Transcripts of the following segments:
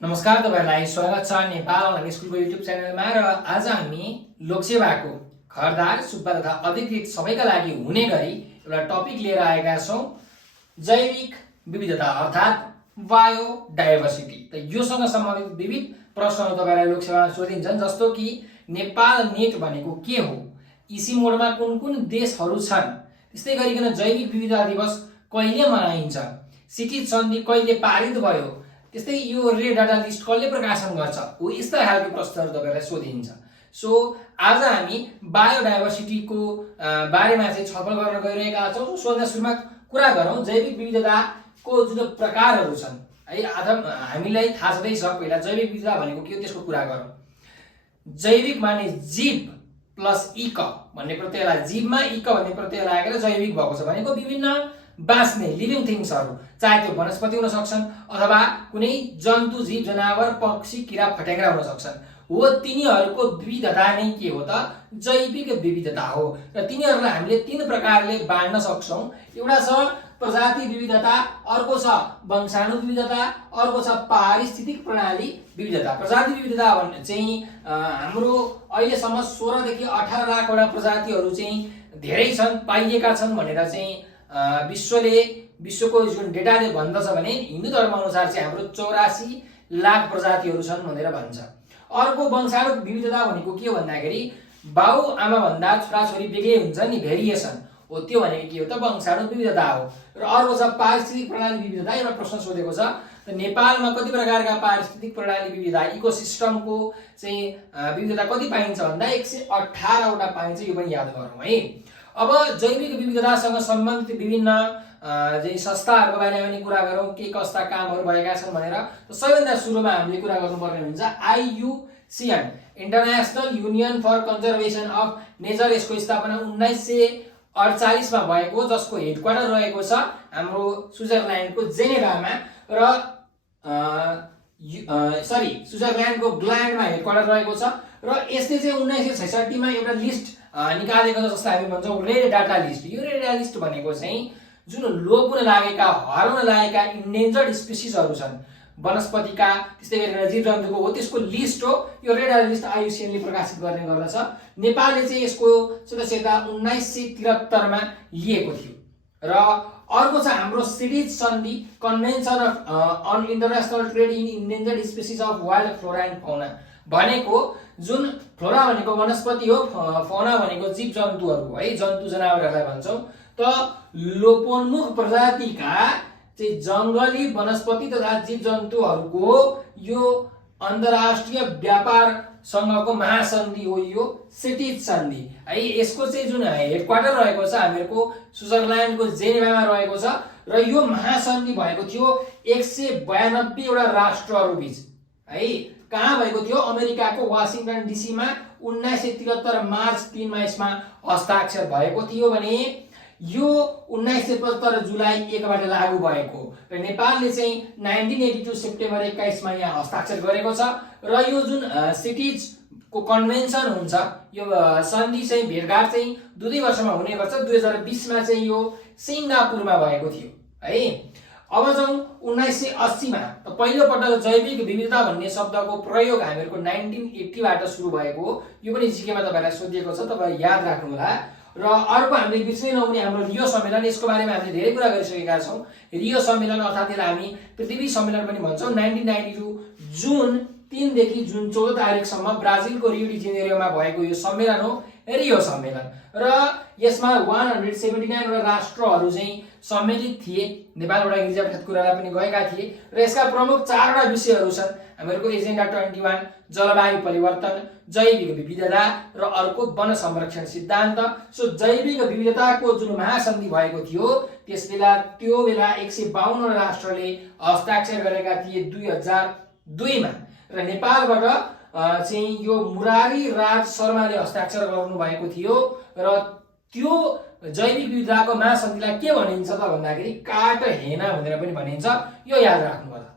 नमस्कार तपाईहरुलाई स्वागत छ नेपाल अनलाइन स्कुलको युट्युब च्यानलमा र आज हामी लोकसेवाको घरदार सुब्बा तथा अधिकृत सबैका लागि हुने गरी एउटा टपिक लिएर आएका छौं जैविक विविधता अर्थात बायोडाइभर्सिटी। त योसँग सम्बन्धित विविध प्रश्नहरू तपाईहरुलाई लोकसेवामा सोधिन्छन्, जस्तो कि नेपाल नेट भनेको के हो, इसी मोडमा कुन कुन देशहरू छन्, त्यस्तै गरिकन जैविक विविधता दिवस कहिले मनाइन्छ, सिटी सन्धि कहिले पारित भयो, त्यस्तै यो रेड डाटा लिस्ट कसले प्रकाशन गर्छ, हो यस्ता खालको प्रश्नहरू तपाईहरुलाई सोधिन्छ। सो आज हामी बायोडाइभर्सिटीको बारेमा चाहिँ छलफल गर्न गइरहेका छौं। सोध्दा सुरुमा कुरा गरौँ जैविक विविधताको जुन प्रकारहरू छन् है। हामीलाई थाहा छँदैछ, पहिला जैविक विविधता भनेको के हो त्यसको कुरा गरौँ। जैविक माने जीव प्लस इक भन्ने प्रत्ययलाई, जीवमा इक भन्ने प्रत्यय लागेर जैविक भएको छ भनेको विभिन्न बाँच्ने लिभिङ थिङ्सहरू, चाहे त्यो वनस्पति हुन सक्छन् अथवा कुनै जन्तु जीव जनावर पक्षी किरा फट्याङ्ग्रा हुन सक्छन्। हो तिनीहरूको विविधता नै के हो त, जैविक विविधता हो। र तिनीहरूलाई हामीले तीन प्रकारले बाँड्न सक्छौं। एउटा छ प्रजाति विविधता, अर्को छ वंशाणु विविधता, अर्को छ पारिस्थितिक प्रणाली विविधता। प्रजाति विविधता भन्ने चाहिँ हाम्रो अहिलेसम्म 16 देखि 18 लाखवटा प्रजातिहरू चाहिँ धेरै छन्, पाइएका छन् भनेर चाहिँ विश्वको जुन डेटाले भन्दछ भने हिन्दू धर्म अनुसार चाहिँ हाम्रो 84 लाख प्रजातिहरू छन् भनेर भन्छ। अर्को वंशाणु विविधता भनेको के हो भन्दाखेरि बाउ आमा भन्दा छोराछोरी बेग्लै हुन्छ नि, भेरिएसन हो, त्यो भनेको के हो त वंशाणु विविधता हो। र अर्को छ पारिस्थितिक प्रणाली विविधता। एउटा प्रश्न सोधेको छ त नेपालमा कति प्रकारका पारिस्थितिक प्रणाली विविधता, इकोसिस्टमको चाहिँ विविधता कति पाइन्छ भन्दा 118 वटा पाइन्छ। यो पनि याद गरौँ है। अब जैविक विविधतासँग सम्बन्धित विभिन्न चाहिँ संस्थाहरूको बारेमा पनि कुरा गरौँ, के कस्ता कामहरू भएका छन् भनेर। सबैभन्दा सुरुमा हामीले कुरा गर्नुपर्ने हुन्छ IUCN, International Union for Conservation of Nature. यसको स्थापना 1948 मा भएको, जसको हेडक्वार्टर रहेको छ हाम्रो स्विजरल्यान्डको जेनेभामा र स्विजरल्यान्डको ग्ल्यान्डमा हेडक्वार्टर रहेको छ। र यसले चाहिँ 1966 मा एउटा लिस्ट निकालेको छ जसलाई हामी भन्छौँ रेड डाटा लिस्ट। यो रेड डाटा लिस्ट भनेको चाहिँ जुन लोप हुन लागेका, हराउन लागेका इन्डेन्जर्ड स्पिसिसहरू छन् वनस्पतिका, त्यस्तै गरेर जीव जन्तुको हो, त्यसको लिस्ट हो। यो रेड डाटा लिस्ट IUCN ले प्रकाशित गर्ने गर्दछ। नेपालले चाहिँ यसको सदस्यता 1973 मा लिएको थियो। र अर्को छ हाम्रो सिटिज सन्धि, Convention on International Trade in Endangered Species of Wild Flora and Fauna भनेको, जुन फ्लोरा भनेको वनस्पति हो, फौना भनेको जीव जन्तुहरू है, जन्तु जनावरहरूलाई भन्छौँ। त लोपोन्मुख प्रजातिका चाहिँ जङ्गली वनस्पति तथा जीव जन्तुहरूको यो अन्तर्राष्ट्रिय व्यापारसँगको महासन्धि हो यो सिटिज सन्धि है। यसको चाहिँ जुन हेडक्वार्टर रहेको छ हामीहरूको स्विजरल्यान्डको जेनेभामा रहेको छ। र यो महासन्धि भएको थियो 192 वटा राष्ट्रहरू बीच है। कहाँ भएको थियो? अमेरिकाको वाशिंटन DC मा 1973 मार्च 3 मा यसमा हस्ताक्षर भएको थियो भने यो 1975 जुलाई 1 बाट लागू भएको। र नेपालले चाहिँ 1982 सेप्टेम्बर 21 मा यहाँ हस्ताक्षर गरेको छ। र यो जुन सिटिज को कन्भेन्सन हुन्छ, यो सन्धि चाहिँ भेटघाट चाहिँ 2 वर्षमा हुने गर्छ। 2020 मा चाहिँ यो सिङ्गापुरमा भएको थियो है। अब जाउँ 1980 मा, त पहिलो पटक जैविक विविधता भन्ने शब्दको प्रयोग हामीहरूको 1980 बाट सुरु भएको हो। यो पनि जिकेमा तपाईहरुलाई सोधिएको छ, तपाईहरु याद राख्नु होला। र अर्को हामीले बिर्सनै नहुने हाम्रो रियो सम्मेलन, यसको बारेमा हामीले धेरै कुरा गरिसकेका छौं। रियो सम्मेलन अर्थात् यसलाई हामी पृथ्वी सम्मेलन पनि भन्छौं। 1992 जुन 3 देखि जुन 14 तारिखसम्म ब्राजिलको रियो डी जेनेरोमा भएको यो सम्मेलन हो रियो सम्मेलन। र यसमा 179 वटा राष्ट्रहरू चाहिँ सम्मिलित थिए। नेपालबाट इलिजाबेथ कुराला पनि गएका थिए। र यसका प्रमुख 4 वटा विषयहरू छन् हामीहरूको एजेन्डा 21, जलवायु परिवर्तन, जैविक विविधता र अर्को वन संरक्षण सिद्धान्त। सो जैविक विविधताको जुन महासन्धि भएको थियो त्यो बेला 152 राष्ट्रले हस्ताक्षर गरेका थिए 2002 मा। र नेपालबाट चाहिँ यो मुरारी राज शर्माले हस्ताक्षर गर्नु भएको थियो। र त्यो जैविक विविधताको महासन्धिलाई के भनिन्छ त भन्दाखेरि कार्टहेना भनेर पनि भनिन्छ। यो याद राख्नु होला।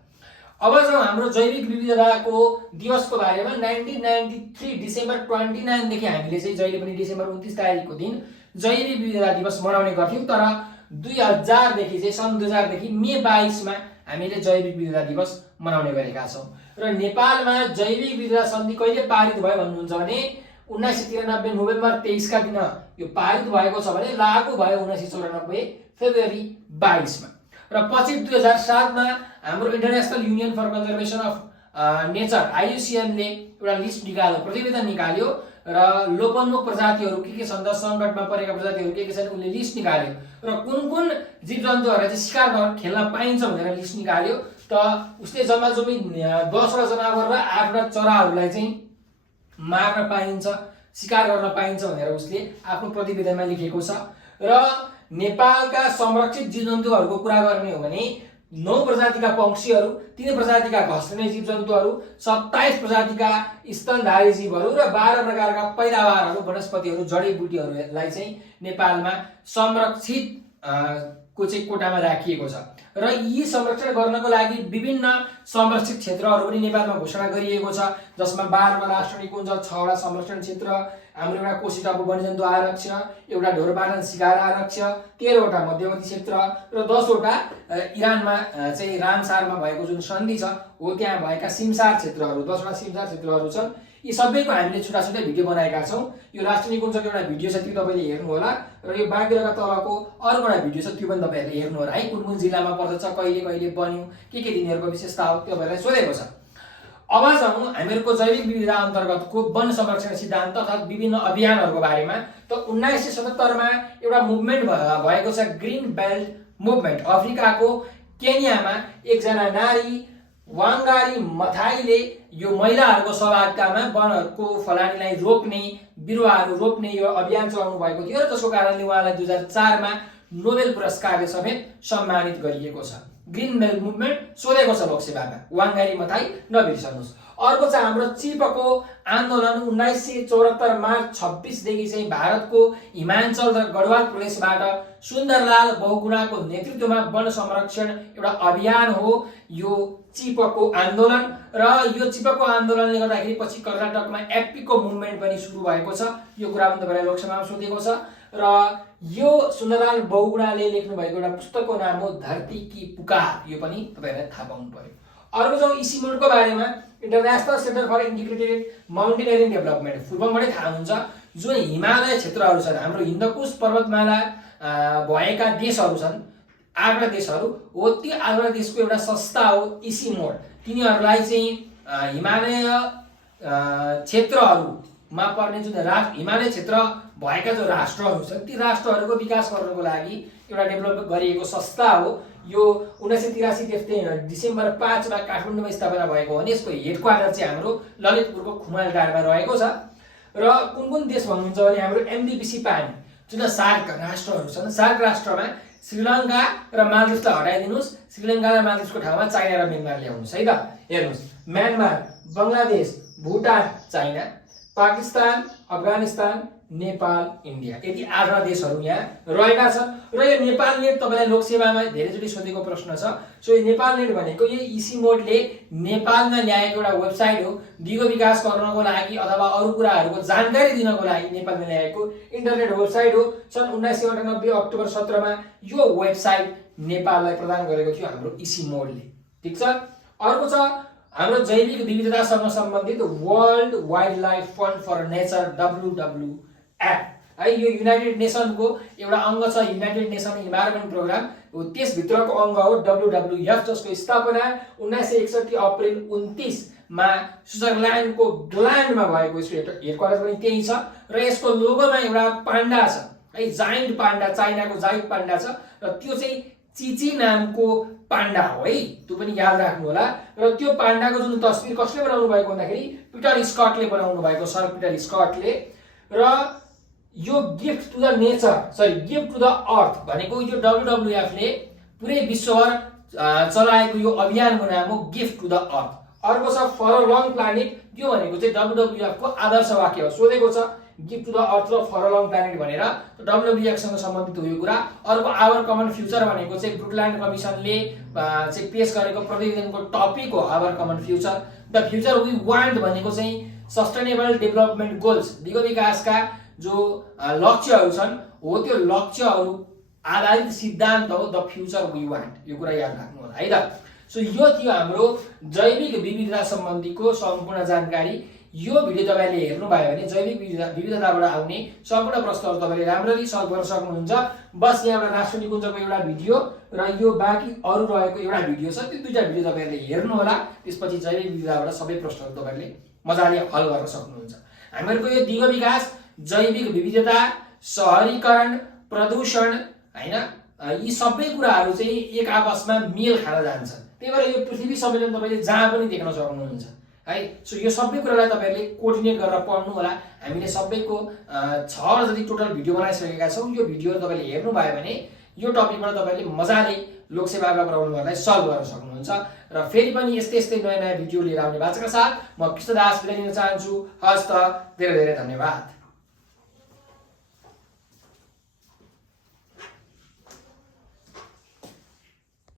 अब चाहिँ हाम्रो जैविक विविधताको दिवसको बारेमा 1993 डिसेम्बर 29 देखि हामीले चाहिँ जहिले पनि डिसेम्बर 29 तारिखको दिन जैविक विविधता दिवस मनाउने गर्थ्यौं। तर 2000 देखि चाहिँ सन् 2000 देखि मे 22 मा हामीले जैविक विविधता दिवस मनाउने गरेका छौं। र नेपालमा जैविक विविधता सन्धि कहिले पारित भयो भन्नुहुन्छ भने 1993 नोभेम्बर 23 का दिन यो पारित भएको छ भने लागू भयो 1994 फेब्रुअरी 22 मा। र पछि 2007 मा हाम्रो International Union for Conservation of Nature IUCN ले एउटा लिस्ट निकाल्यो, प्रतिवेदन निकाल्यो र लोपोन्मुख प्रजातिहरू के छन् त, सङ्कटमा परेका प्रजातिहरू के छन् उनले लिस्ट निकाल्यो र कुन जीवजन्तुहरूलाई चाहिँ शिकार गरेर खेल्न पाइन्छ भनेर लिस्ट निकाल्यो। त उसले जम्माजम्मी 10वटा जनावर र 8वटा चराहरूलाई चाहिँ मार्न पाइन्छ, शिकार गर्न पाइन्छ भनेर उसले आफ्नो प्रतिवेदनमा लेखेको छ। र नेपालका संरक्षित जीवजन्तुहरूको कुरा गर्ने हो भने 9 प्रजातिका पंक्षीहरू, 3 प्रजातिका घस्रने जीवजन्तुहरू, 27 प्रजातिका स्तनधारी जीवहरू र 12 प्रकारका पैदावारहरू, वनस्पतिहरू, जडीबुटीहरूलाई चाहिँ नेपालमा संरक्षित को चाहिँ कोटामा राखिएको छ। र यी संरक्षण गर्नको लागि विभिन्न संरक्षित क्षेत्रहरू पनि नेपालमा घोषणा गरिएको छ, जसमा 12वटा राष्ट्रिय निकुञ्ज, 6वटा संरक्षण क्षेत्र, हाम्रो एउटा कोशी टापु वन्यजन्तु आरक्ष, एउटा ढोरपालन शिकार आरक्ष, 13वटा मध्यवर्ती क्षेत्र र 10वटा इरानमा चाहिँ रामसारमा भएको जुन सन्धि छ हो त्यहाँ भएका सिमसार क्षेत्रहरू, 10वटा सिमसार क्षेत्रहरू छन्। यी सबैको हामीले छुट्टा छुट्टै भिडियो बनाएका छौँ। यो राष्ट्रिय निकुञ्जको एउटा भिडियो छ, त्यो तपाईँले हेर्नु होला र यो बाँकीका तलको अर्को एउटा भिडियो छ, त्यो पनि तपाईँहरूले हेर्नु होला है। कुन जिल्लामा पर्दछ, कहिले कहिले बन्यो, के तिनीहरूको विशेषता हो, त्यो तपाईँलाई सोधेको छ। अब जाउँ हामीहरूको जैविक विविधता अन्तर्गतको वन संरक्षण सिद्धान्त अर्थात् विभिन्न अभियानहरूको बारेमा। त 1977 मा एउटा मुभमेन्ट भएको छ, ग्रिन बेल्ट मुभमेन्ट। अफ्रिकाको केन्यामा एकजना नारी वाङ्गारी मथाईले यो महिलाहरूको सहभागितामा वनहरूको फलानीलाई रोक्ने, बिरुवाहरू रोक्ने यो अभियान चलाउनु भएको थियो र जसको कारणले उहाँलाई 2004 मा नोबेल पुरस्कारले समेत सम्मानित गरिएको छ। ग्रिन बेल्ट मुभमेन्ट सोधेको छ लोकसेवामा, वाङ्गारी मथाई नबिर्सनुहोस्। अर्को चाहिँ हाम्रो चिपको आन्दोलन 1974 मार्च 26 देखि चाहिँ भारतको हिमाञ्चल र गढवाल प्रदेशबाट सुन्दरलाल बहुगुणाको नेतृत्वमा वन संरक्षण एउटा अभियान हो यो चिपको आन्दोलन। र यो चिपको आन्दोलनले गर्दाखेरि पछि कर्नाटकमा एप्पीको मुभमेन्ट पनि सुरु भएको छ। यो कुरा पनि तपाईलाई लोकसभामा सोधेको छ। र यो सुन्दरलाल बहुगुणाले लेख्नु भएको एउटा पुस्तकको नाम हो धरती की पुकार, यो पनि तपाईलाई थाहा पाउनु पर्यो। अर्को चाहिँ इसिमोडको बारेमा, International Centre for Integrated Mountaineering Development, full form पनि थाहा हुन्छ। जुन हिमालय क्षेत्रहरू छन्, हाम्रो हिन्दकुश पर्वतमाला भएका देशहरू छन्, 8वटा देशहरू हो, ती 8वटा देशको एउटा संस्था हो इसिमोड। तिनीहरूलाई चाहिँ हिमालय क्षेत्रहरूमा पर्ने जुन हिमालय क्षेत्र भएका जो राष्ट्रहरू छन् ती राष्ट्रहरूको विकास गर्नको लागि एउटा डेभलप गरिएको संस्था हो। यो 1983 डिसेम्बर 5 मा काठमाडौँमा स्थापना भएको हो भने यसको हेडक्वार्टर चाहिँ हाम्रो ललितपुरको खुमालटारमा रहेको छ। र कुन देश भन्नुहुन्छ भने हाम्रो MDBC पानी जुन सार्क राष्ट्रहरू छन्, सार्क राष्ट्रमा श्रीलङ्का र मालदिभ्सलाई हटाइदिनुस्, श्रीलङ्का र मालदिभ्सको ठाउँमा चाइना र म्यानमार ल्याउनुस् है त। हेर्नुस्, Myanmar, Bangladesh, Bhutan, China, Pakistan, Afghanistan, Nepal, India, यति 8वटा देशहरू यहाँ रहेका छन्। र यो नेपाल नेट तपाईलाई लोकसेवामा धेरैचोटि सोधेको प्रश्न छ। सो यो नेपाल नेट भनेको यो इसिमोडले नेपालमा ल्याएको एउटा वेबसाइट हो, दिगो विकास गर्नको लागि अथवा अरू कुराहरूको जानकारी दिनको लागि नेपालमा ल्याएको इन्टरनेट वेबसाइट हो। सन् 1998 अक्टोबर 17 मा यो वेबसाइट नेपाललाई प्रदान गरेको थियो हाम्रो इसिमोडले। ठिक छ। अर्को छ हाम्रो जैविक विविधतासँग सम्बन्धित World Wild Life Fund for Nature WWF है। यो युनाइटेड नेसनको एउटा अङ्ग छ, युनाइटेड नेसन इन्भाइरोमेन्ट प्रोग्राम हो, त्यसभित्रको अङ्ग हो WWF, जसको स्थापना 1961 अप्रिल 29 मा स्विजरल्यान्डको ग्ल्यान्डमा भएको। यसको हेडक्वार्टर पनि त्यही छ र यसको लोगोमा एउटा पाण्डा छ है, जाइन्ट पाण्डा, चाइनाको जाइन्ट पाण्डा छ र त्यो चाहिँ चिची नामको पाण्डा हो है, त्यो पनि याद राख्नु होला। र त्यो पाण्डाको जुन तस्बिर कसले बनाउनु भएको भन्दाखेरि पिटर स्कटले बनाउनु भएको, सर पिटर स्कटले। र यो gift to the nature, gift to the earth भनेको यो WWF ले पुरै विश्वभर चलाएको यो अभियानको नाम हो गिफ्ट टु द अर्थ। अर्को छ फर अ लङ प्लानेट, यो भनेको चाहिँ WWF को आदर्श वाक्य हो, सोधेको छ गिफ्ट टु द अर्थ र फर अ लङ प्लानेट भनेर, WWF सँग सम्बन्धित हो यो कुरा। अर्को आवर कमन फ्युचर भनेको चाहिँ ब्रुकल्यान्ड कमिसनले चाहिँ पेश गरेको प्रतिवेदनको टपिक हो, our common future. The future we want भनेको चाहिँ सस्टेनेबल डेभलपमेन्ट गोल्स, दिगो विकासका जो लक्ष्यहरू छन् हो, त्यो लक्ष्यहरू आधारित सिद्धान्त हो द फ्युचर वी वान्ट, यो कुरा याद राख्नु होला है त। सो यो थियो हाम्रो जैविक विविधता सम्बन्धीको सम्पूर्ण जानकारी। यो भिडियो तपाईँले हेर्नुभयो भने जैविक विविधताबाट आउने सम्पूर्ण प्रश्नहरू तपाईँले राम्ररी सल्भ गर्न सक्नुहुन्छ। बस यहाँबाट राष्ट्र निकुञ्जको एउटा भिडियो र यो बाँकी अरू रहेको एउटा भिडियो छ, त्यो दुईटा भिडियो तपाईँहरूले हेर्नुहोला। त्यसपछि जैविक विविधताबाट सबै प्रश्नहरू तपाईँले मजाले हल गर्न सक्नुहुन्छ। हामीहरूको यो दिगो विकास, जैविक विविधता, सहरीकरण, प्रदूषण हैन, यी सबै कुराहरू चाहिँ एक आपसमा मेल खान जान्छन्। त्यही भएर यो पृथ्वी सम्मेलन तपाईँले जहाँ पनि देख्न सक्नुहुन्छ है। सो यो सबै कुरालाई तपाईँहरूले कोर्डिनेट गरेर पढ्नु होला। हामीले सबैको 6 जति टोटल भिडियो बनाइसकेका छौँ। यो भिडियो तपाईँले हेर्नुभयो भने यो टपिकबाट तपाईँले मजाले लोकसेवाका प्रब्लमहरूलाई सल्भ गर्न सक्नुहुन्छ। र फेरि पनि यस्तै यस्तै नयाँ नयाँ भिडियो लिएर आउने बाचाका साथ म कृष्णदास बिदा लिन चाहन्छु। हस्त धेरै धेरै धन्यवाद।